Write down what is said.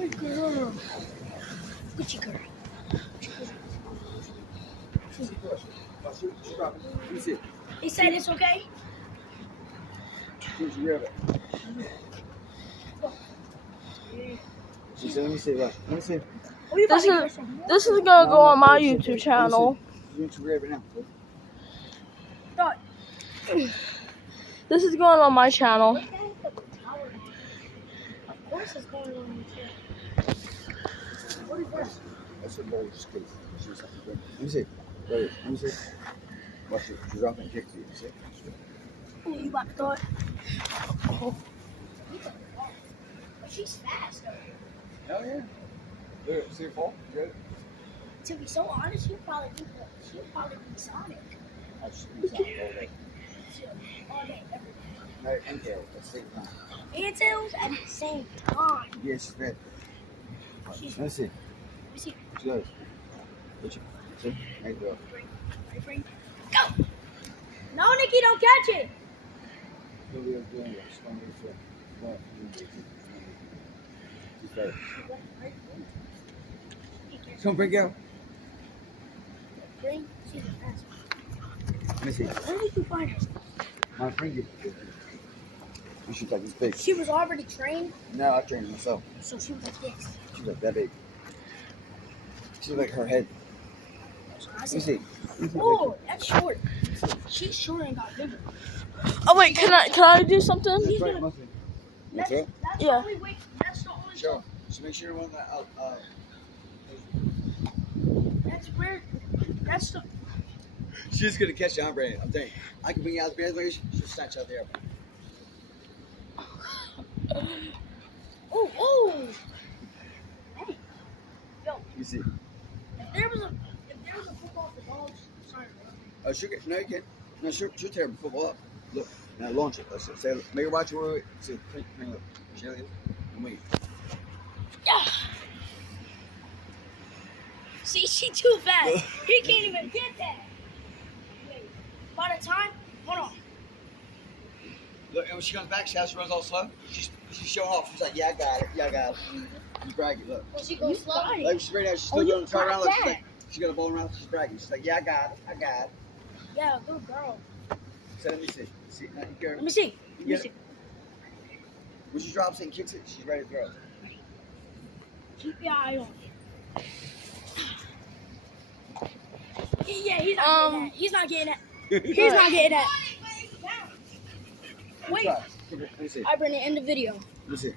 Good girl. Gucci girl. Let me see. He said it's okay. Let me see. Let me see. This is gonna go on my YouTube channel. This is going on my channel. Of course it's going on YouTube. What is that? That's what Larry just did. Let me see. Larry, let me see. Watch it. She's dropping and kicks you. See? Oh, you about to throw it? Oh. She's fast though. Hell yeah. Look, see her fall? Good. To be so honest, she'll probably be Sonic. I just Sonic all day. All day, every day. No, and tails at the same time. And tails at the same time. Yeah, she's red. Let me see. Let me see. She goes. See? There you go. Bring. Go! No, Nikki, don't catch it! Come bring out. Bring. She's a fast one. Let me see. Where did you find her? My friend gets it. She's like this big. She was already trained, No, I trained her myself. so she was like this. She's like that big. She's like her head. Let me see. Oh, that's short. She's short and got bigger. Oh wait, can I do something? That's right, must be. That's right. That's Yeah. the only way. That's the only. Sure. So make sure you want that out. That's where. That's the. She's gonna catch you on Brandon. I'm telling you. I can bring you out the bed, she'll snatch out there. Oh. Hey. Yo, You see. if there was a football for dogs, sorry, bro. She'll get, no, you can't. No, she'll tear the football up. Look. Now launch it. Let's say, make her watch it. Wait. See, bring it up. She is. And wait. Yeah. See, she too fast. He can't even get that. Wait. By the time, hold on. Look, and when she comes back, she runs all slow. She's showing off. She's like, yeah, I got it. Yeah, I got it. She's bragging. Look. Well, she goes slow. Like she's right now. She's still doing the turn around. Look, she's like, she got a ball around. She's bragging. She's like, yeah, I got it. I got it. Yeah, good girl. So let me see. See, now you Let me see. You get it? When she drops it and kicks it, she's ready to throw it. Keep your eye on it. Yeah, he's not getting that. He's not getting that. Wait. Let me see. I bring it in the video. Let me see.